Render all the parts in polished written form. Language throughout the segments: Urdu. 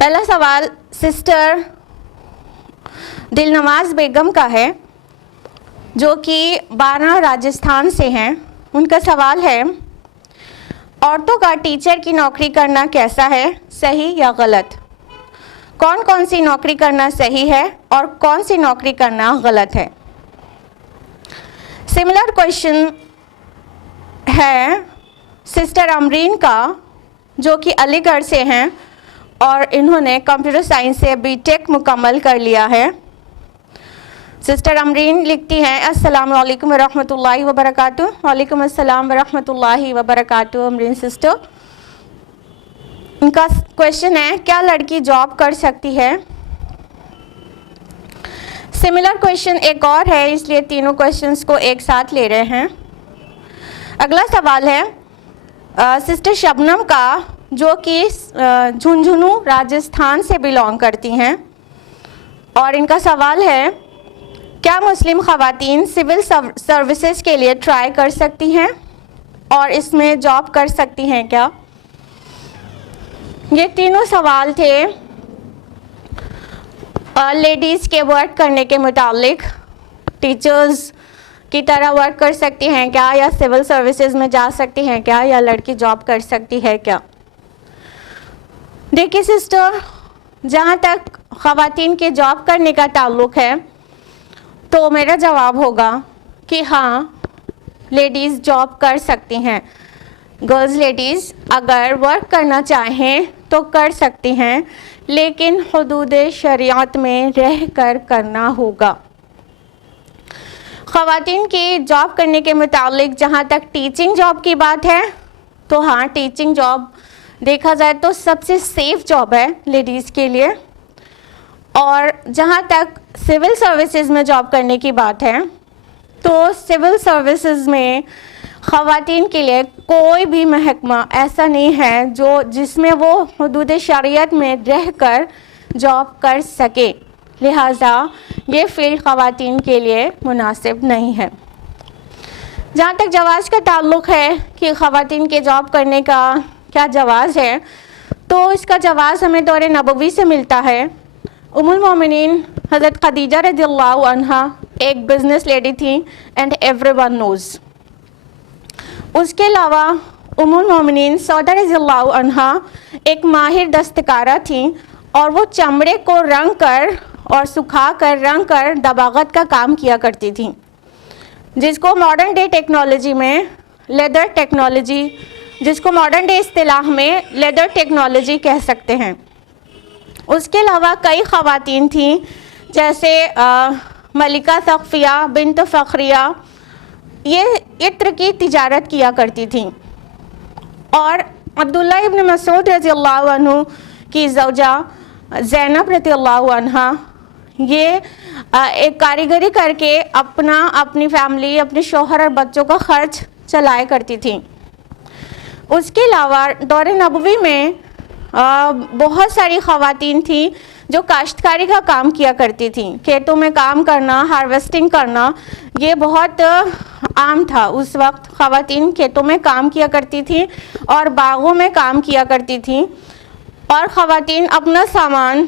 پہلا سوال سسٹر دلنواز بیگم کا ہے جو کہ بارہ راجستھان سے ہیں. ان کا سوال ہے عورتوں کا ٹیچر کی نوکری کرنا کیسا ہے, صحیح یا غلط؟ کون کون سی نوکری کرنا صحیح ہے اور کون سی نوکری کرنا غلط ہے؟ سملر کویشچن ہے سسٹر امرین کا جو کہ علی گڑھ سے ہیں اور انہوں نے کمپیوٹر سائنس سے بی ٹیک مکمل کر لیا ہے. سسٹر امرین لکھتی ہیں السلام علیکم ورحمۃ اللہ وبرکاتہ. وعلیکم السلام ورحمۃ اللہ وبرکاتہ. امرین سسٹر, ان کا کویشچن ہے کیا لڑکی جاب کر سکتی ہے؟ سملر کویشچن ایک اور ہے, اس لیے تینوں کویشچنس کو ایک ساتھ لے رہے ہیں. اگلا سوال ہے سسٹر شبنم کا جو کہ جھنجھنو راجستھان سے بلانگ کرتی ہیں, اور ان کا سوال ہے کیا مسلم خواتین سول سروسز کے لیے ٹرائی کر سکتی ہیں اور اس میں جاب کر سکتی ہیں کیا؟ یہ تینوں سوال تھے لیڈیز کے ورک کرنے کے متعلق. ٹیچرز کی طرح ورک کر سکتی ہیں کیا, یا سول سروسز میں جا سکتی ہیں کیا, یا لڑکی جاب کر سکتی ہے کیا؟ دیکھیے سسٹر, جہاں تک خواتین کے جاب کرنے کا تعلق ہے تو میرا جواب ہوگا کہ ہاں لیڈیز جاب کر سکتی ہیں. گرلز لیڈیز اگر ورک کرنا چاہیں تو کر سکتی ہیں, لیکن حدود شریعت میں رہ کر کرنا ہوگا. خواتین کی جاب کرنے کے متعلق جہاں تک ٹیچنگ جاب کی بات ہے تو ہاں ٹیچنگ جاب دیکھا جائے تو سب سے سیف جاب ہے لیڈیز کے لیے. اور جہاں تک سول سروسز میں جاب کرنے کی بات ہے تو سول سروسز میں خواتین کے لیے کوئی بھی محکمہ ایسا نہیں ہے جس میں وہ حدود شریعت میں رہ کر جاب کر سکے, لہٰذا یہ فیلڈ خواتین کے لیے مناسب نہیں ہے. جہاں تک جواز کا تعلق ہے کہ خواتین کے جاب کرنے کا کیا جواز ہے, تو اس کا جواز ہمیں دور نبوی سے ملتا ہے. ام المومنین حضرت خدیجہ رضی اللہ عنہا ایک بزنس لیڈی تھیں اینڈ ایوری ون نوز. اس کے علاوہ ام المومنین سودا رضی اللہ عنہا ایک ماہر دستکارہ تھیں اور وہ چمڑے کو رنگ کر اور سکھا کر رنگ کر دباغت کا کام کیا کرتی تھیں, جس کو ماڈرن ڈے ٹیکنالوجی میں لیدر ٹیکنالوجی, جس کو ماڈرن ڈے اصطلاح میں لیدر ٹیکنالوجی کہہ سکتے ہیں. اس کے علاوہ کئی خواتین تھیں جیسے ملکہ ثقفیہ بنت فخریہ, یہ عطر کی تجارت کیا کرتی تھیں. اور عبداللہ ابن مسعود رضی اللہ عنہ کی زوجہ زینب رضی اللہ عنہا یہ ایک کاریگری کر کے اپنی فیملی, اپنے شوہر اور بچوں کا خرچ چلایا کرتی تھیں. اس کے علاوہ دور نبوی میں بہت ساری خواتین تھیں جو کاشتکاری کا کام کیا کرتی تھیں. کھیتوں میں کام کرنا, ہارویسٹنگ کرنا, یہ بہت عام تھا. اس وقت خواتین کھیتوں میں کام کیا کرتی تھیں اور باغوں میں کام کیا کرتی تھیں, اور خواتین اپنا سامان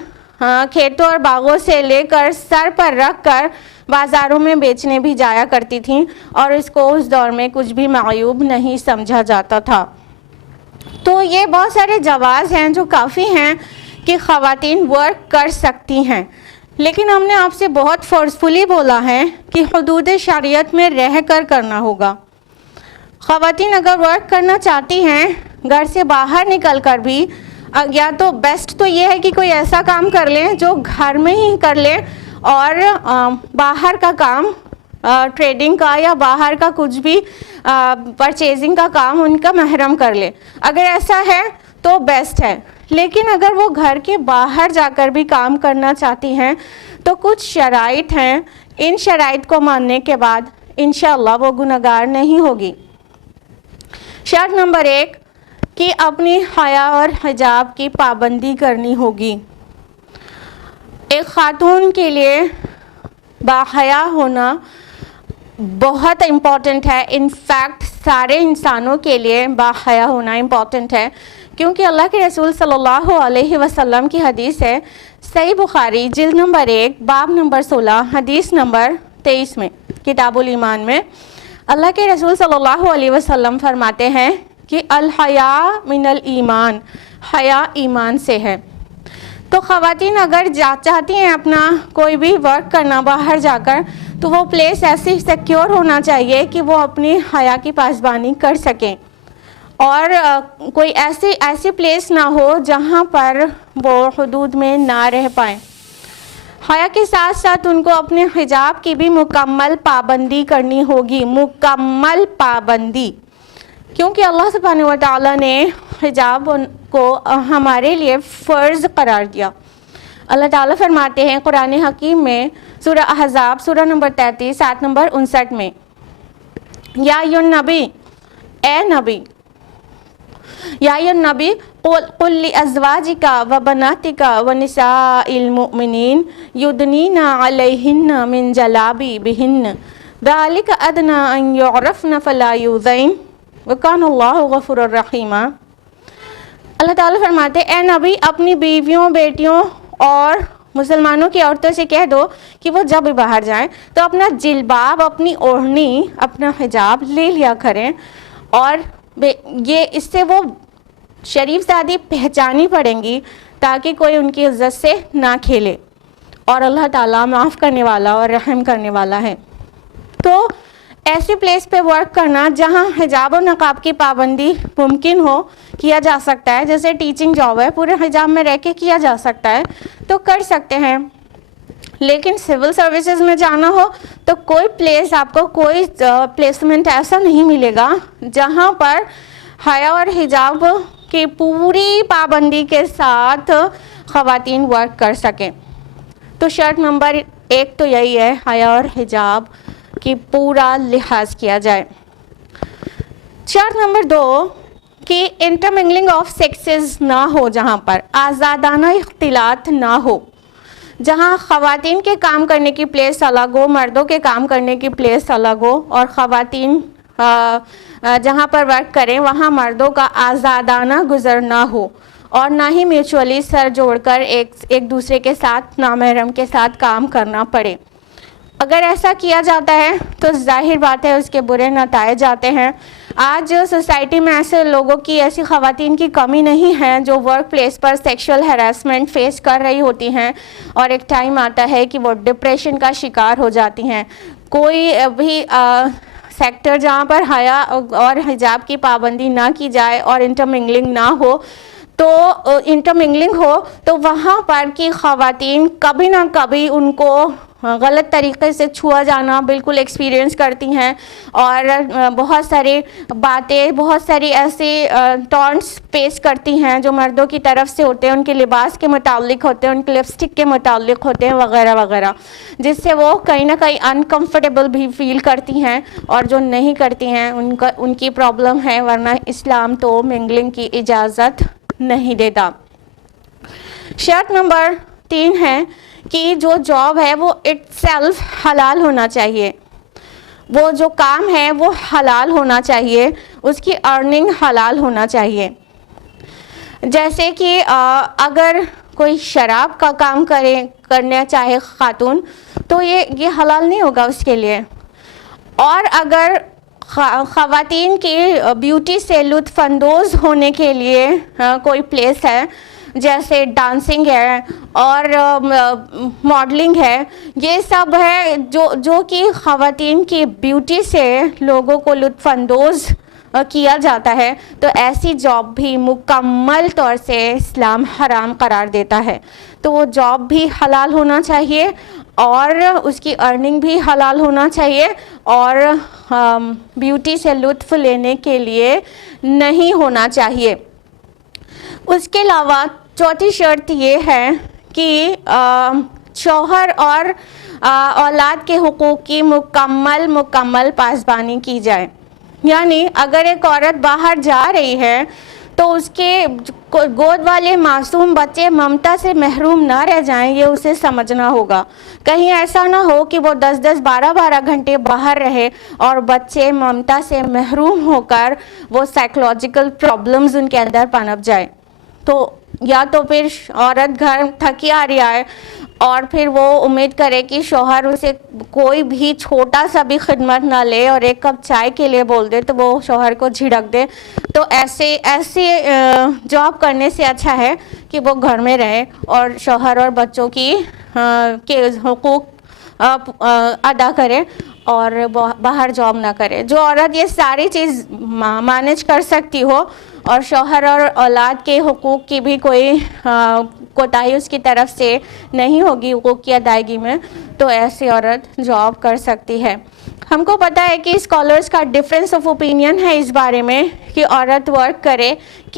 کھیتوں اور باغوں سے لے کر سر پر رکھ کر بازاروں میں بیچنے بھی جایا کرتی تھیں, اور اس کو اس دور میں کچھ بھی معیوب نہیں سمجھا جاتا تھا. تو یہ بہت سارے جواز ہیں جو کافی ہیں کہ خواتین ورک کر سکتی ہیں, لیکن ہم نے آپ سے بہت فورسفلی بولا ہے کہ حدود شریعت میں رہ کر کرنا ہوگا. خواتین اگر ورک کرنا چاہتی ہیں گھر سے باہر نکل کر بھی, یا تو بیسٹ تو یہ ہے کہ کوئی ایسا کام کر لیں جو گھر میں ہی کر لیں, اور باہر کا کام ٹریڈنگ کا یا باہر کا کچھ بھی پرچیزنگ کا کام ان کا محرم کر لے. اگر ایسا ہے تو بیسٹ ہے, لیکن اگر وہ گھر کے باہر جا کر بھی کام کرنا چاہتی ہیں تو کچھ شرائط ہیں, ان شرائط کو ماننے کے بعد انشاءاللہ وہ گنہگار نہیں ہوگی. شرط نمبر 1 کہ اپنی حیا اور حجاب کی پابندی کرنی ہوگی. ایک خاتون کے لیے باحیا ہونا بہت امپورٹنٹ ہے. انفیکٹ سارے انسانوں کے لیے باحیا ہونا امپورٹنٹ ہے, کیونکہ اللہ کے رسول صلی اللہ علیہ وسلم کی حدیث ہے صحیح بخاری جلد نمبر 1 باب نمبر 16 حدیث نمبر 23 میں کتاب الایمان میں اللہ کے رسول صلی اللہ علیہ وسلم فرماتے ہیں کہ الحیاء من الایمان، حیا ایمان سے ہے۔ تو خواتین اگر چاہتی ہیں اپنا کوئی بھی ورک کرنا باہر جا کر، تو وہ پلیس ایسی سیکیور ہونا چاہیے کہ وہ اپنی حیا کی پاسبانی کر سکیں، اور کوئی ایسی پلیس نہ ہو جہاں پر وہ حدود میں نہ رہ پائیں۔ حیا کے ساتھ ساتھ ان کو اپنے حجاب کی بھی مکمل پابندی کرنی ہوگی، مکمل پابندی، کیونکہ اللہ سبحانہ و تعالیٰ نے حجاب کو ہمارے لیے فرض قرار دیا۔ اللہ تعالیٰ فرماتے ہیں قرآن حکیم میں سورہ احزاب سورہ نمبر 33 آیت نمبر 59 میں، یا ایھا النبی، اے نبی، یا ایھا النبی قل لازواجک وبناتک ونساء المؤمنین یدنین علیہن من جلابیبہن ذلک ادنی ان یعرفن فلا یؤذین وکان اللہ غفور الرحیم۔ اللہ تعالیٰ فرماتے ہیں اے نبی اپنی بیویوں، بیٹیوں اور مسلمانوں کی عورتوں سے کہہ دو کہ وہ جب بھی باہر جائیں تو اپنا جلباب، اپنی اوڑھنی، اپنا حجاب لے لیا کریں، اور یہ اس سے وہ شریف زادی پہچانی پڑیں گی تاکہ کوئی ان کی عزت سے نہ کھیلے، اور اللہ تعالیٰ معاف کرنے والا اور رحم کرنے والا ہے۔ تو ایسی پلیس پہ ورک کرنا جہاں حجاب و نقاب کی پابندی ممکن ہو، کیا جا سکتا ہے، جیسے ٹیچنگ جاب ہے، پورے حجاب میں رہ کے کیا جا سکتا ہے تو کر سکتے ہیں۔ لیکن سول سروسز میں جانا ہو تو کوئی پلیس، آپ کو کوئی پلیسمنٹ ایسا نہیں ملے گا جہاں پر حیا اور حجاب کی پوری پابندی کے ساتھ خواتین ورک کر سکیں۔ تو شرط نمبر 1 تو یہی ہے، حیا اور حجاب کی پورا لحاظ کیا جائے۔ شرط نمبر 2 کہ انٹرمنگلنگ آف سیکسز نہ ہو، جہاں پر آزادانہ اختلاط نہ ہو، جہاں خواتین کے کام کرنے کی پلیس الگ ہو، مردوں کے کام کرنے کی پلیس الگ ہو، اور خواتین جہاں پر ورک کریں وہاں مردوں کا آزادانہ گزر نہ ہو، اور نہ ہی میوچولی سر جوڑ کر ایک دوسرے کے ساتھ نامحرم کے ساتھ کام کرنا پڑے۔ اگر ایسا کیا جاتا ہے تو ظاہر بات ہے اس کے برے نتائج آتے ہیں۔ آج سوسائٹی میں ایسے لوگوں کی، ایسی خواتین کی کمی نہیں ہے جو ورک پلیس پر سیکشول ہراسمنٹ فیس کر رہی ہوتی ہیں، اور ایک ٹائم آتا ہے کہ وہ ڈپریشن کا شکار ہو جاتی ہیں۔ کوئی بھی سیکٹر جہاں پر حیا اور حجاب کی پابندی نہ کی جائے اور انٹرمنگلنگ نہ ہو، تو وہاں پر کی خواتین کبھی نہ کبھی ان کو غلط طریقے سے چھوا جانا بالکل ایکسپیرینس کرتی ہیں، اور بہت ساری باتیں، بہت ساری ایسی ٹانٹس فیس کرتی ہیں جو مردوں کی طرف سے ہوتے ہیں، ان کے لباس کے متعلق ہوتے ہیں، ان کے لپسٹک کے متعلق ہوتے ہیں، وغیرہ وغیرہ، جس سے وہ کہیں نہ کہیں انکمفرٹیبل بھی فیل کرتی ہیں، اور جو نہیں کرتی ہیں ان کی پرابلم ہے، ورنہ اسلام تو منگلنگ کی اجازت نہیں دیتا۔ شرط نمبر 3 ہے کہ جو جاب ہے وہ اٹ سیلف حلال ہونا چاہیے، وہ جو کام ہے وہ حلال ہونا چاہیے، اس کی ارننگ حلال ہونا چاہیے۔ جیسے کہ اگر کوئی شراب کا کام کرنا چاہے خاتون تو یہ حلال نہیں ہوگا اس کے لیے، اور اگر خواتین کی بیوٹی سے لطف اندوز ہونے کے لیے کوئی پلیس ہے، جیسے ڈانسنگ ہے اور ماڈلنگ ہے، یہ سب ہے جو کہ خواتین کی بیوٹی سے لوگوں کو لطف اندوز کیا جاتا ہے، تو ایسی جاب بھی مکمل طور سے اسلام حرام قرار دیتا ہے۔ تو وہ جاب بھی حلال ہونا چاہیے، اور اس کی ارننگ بھی حلال ہونا چاہیے، اور بیوٹی سے لطف لینے کے لیے نہیں ہونا چاہیے۔ اس کے علاوہ چوتھی شرط یہ ہے کہ شوہر اور اولاد کے حقوق کی مکمل پاسبانی کی جائے۔ یعنی اگر ایک عورت باہر جا رہی ہے تو اس کے گود والے معصوم بچے ممتا سے محروم نہ رہ جائیں، یہ اسے سمجھنا ہوگا. کہیں ایسا نہ ہو کہ وہ 10-10 12-12 گھنٹے باہر رہے اور بچے ممتا سے محروم ہو کر وہ سائیکولوجیکل پرابلمز ان کے اندر پنپ جائے. تو یا تو پھر عورت گھر تھکی آ رہی ہے اور پھر وہ امید کرے کہ شوہر اسے کوئی بھی چھوٹا سا بھی خدمت نہ لے اور ایک کپ چائے کے لیے بول دے تو وہ شوہر کو جھڑک دے. تو ایسے جاب کرنے سے اچھا ہے کہ وہ گھر میں رہے اور شوہر اور بچوں کی کے حقوق ادا کرے اور باہر جاب نہ کرے. جو عورت یہ ساری چیز مینیج کر سکتی ہو اور شوہر اور اولاد کے حقوق کی بھی کوئی کوتاہی اس کی طرف سے نہیں ہوگی حقوق کی ادائیگی میں، تو ایسی عورت جاب کر سکتی ہے. ہم کو پتہ ہے کہ اسکالرس کا ڈفرینس آف اوپینین ہے اس بارے میں کہ عورت ورک کرے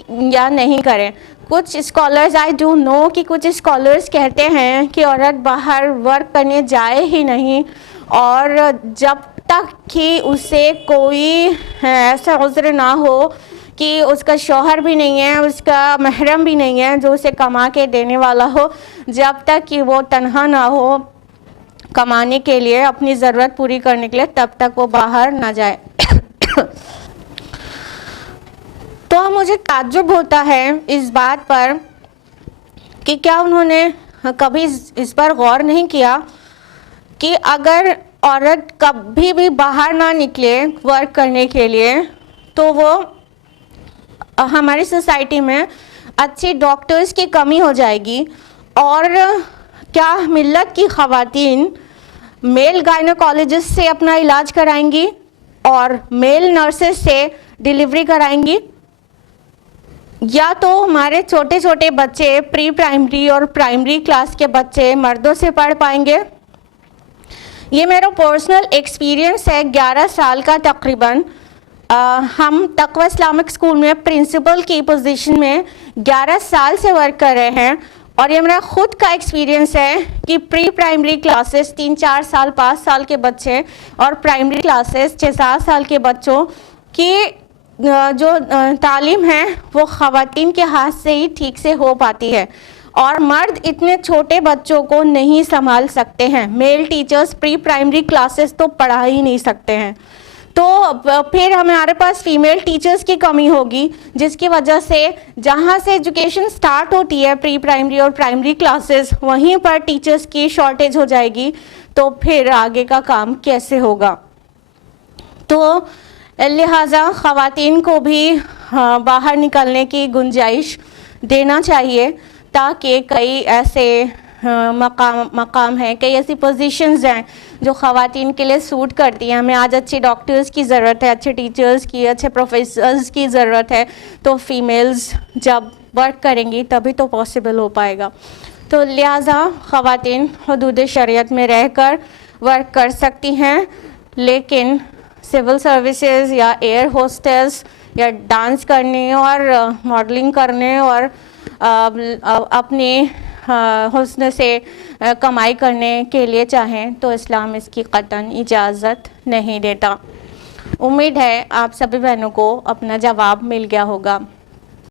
یا نہیں کرے. کچھ اسکالرز آئی ڈو نو کہ کچھ اسکالرس کہتے ہیں کہ عورت باہر ورک کرنے جائے ہی نہیں، اور جب تک کہ اسے کوئی ایسا عذر نہ ہو کہ اس کا شوہر بھی نہیں ہے، اس کا محرم بھی نہیں ہے جو اسے کما کے دینے والا ہو، جب تک کہ وہ تنہا نہ ہو کمانے کے لیے، اپنی ضرورت پوری کرنے کے لیے، تب تک وہ باہر نہ جائے. تو مجھے تعجب ہوتا ہے اس بات پر کہ کیا انہوں نے کبھی اس پر غور نہیں کیا کہ اگر عورت کبھی بھی باہر نہ نکلے ورک کرنے کے لیے تو وہ ہماری سوسائٹی میں اچھی ڈاکٹرز کی کمی ہو جائے گی. اور کیا ملت کی خواتین میل گائنیکالوجسٹ سے اپنا علاج کرائیں گی اور میل نرسز سے ڈیلیوری کرائیں گی؟ یا تو ہمارے چھوٹے چھوٹے بچے پری پرائمری اور پرائمری کلاس کے بچے مردوں سے پڑھ پائیں گے؟ یہ میرا پرسنل ایکسپیرینس ہے. 11 سال کا تقریباً ہم تقوی اسلامک اسکول میں پرنسپل کی پوزیشن میں 11 سال سے ورک کر رہے ہیں، اور یہ میرا خود کا ایکسپیرینس ہے کہ پری پرائمری کلاسز 3-4 سال 5 سال کے بچے اور پرائمری کلاسز 6-7 سال کے بچوں کی جو تعلیم ہے وہ خواتین کے ہاتھ سے ہی ٹھیک سے ہو پاتی ہے، اور مرد اتنے چھوٹے بچوں کو نہیں سنبھال سکتے ہیں. میل ٹیچرز پری پرائمری کلاسز تو پڑھا ہی نہیں سکتے ہیں. تو پھر ہمارے پاس فیمیل ٹیچرز کی کمی ہوگی، جس کی وجہ سے جہاں سے ایجوکیشن سٹارٹ ہوتی ہے پری پرائمری اور پرائمری کلاسز، وہیں پر ٹیچرز کی شارٹیج ہو جائے گی. تو پھر آگے کا کام کیسے ہوگا؟ تو لہٰذا خواتین کو بھی باہر نکلنے کی گنجائش دینا چاہیے، تاکہ کئی ایسے مقام ہیں، کئی ایسی پوزیشنز ہیں جو خواتین کے لیے سوٹ کرتی ہیں. ہمیں آج اچھے ڈاکٹرز کی ضرورت ہے، اچھے ٹیچرز کی، اچھے پروفیسرز کی ضرورت ہے. تو فیمیلز جب ورک کریں گی تبھی تو پاسبل ہو پائے گا. تو لہٰذا خواتین حدود شریعت میں رہ کر ورک کر سکتی ہیں، لیکن سول سروسز یا ایئر ہوسٹس یا ڈانس کرنے اور ماڈلنگ کرنے اور اپنے حسن سے کمائی کرنے کے لیے چاہیں تو اسلام اس کی قطعاً اجازت نہیں دیتا. امید ہے آپ سبھی بہنوں کو اپنا جواب مل گیا ہوگا.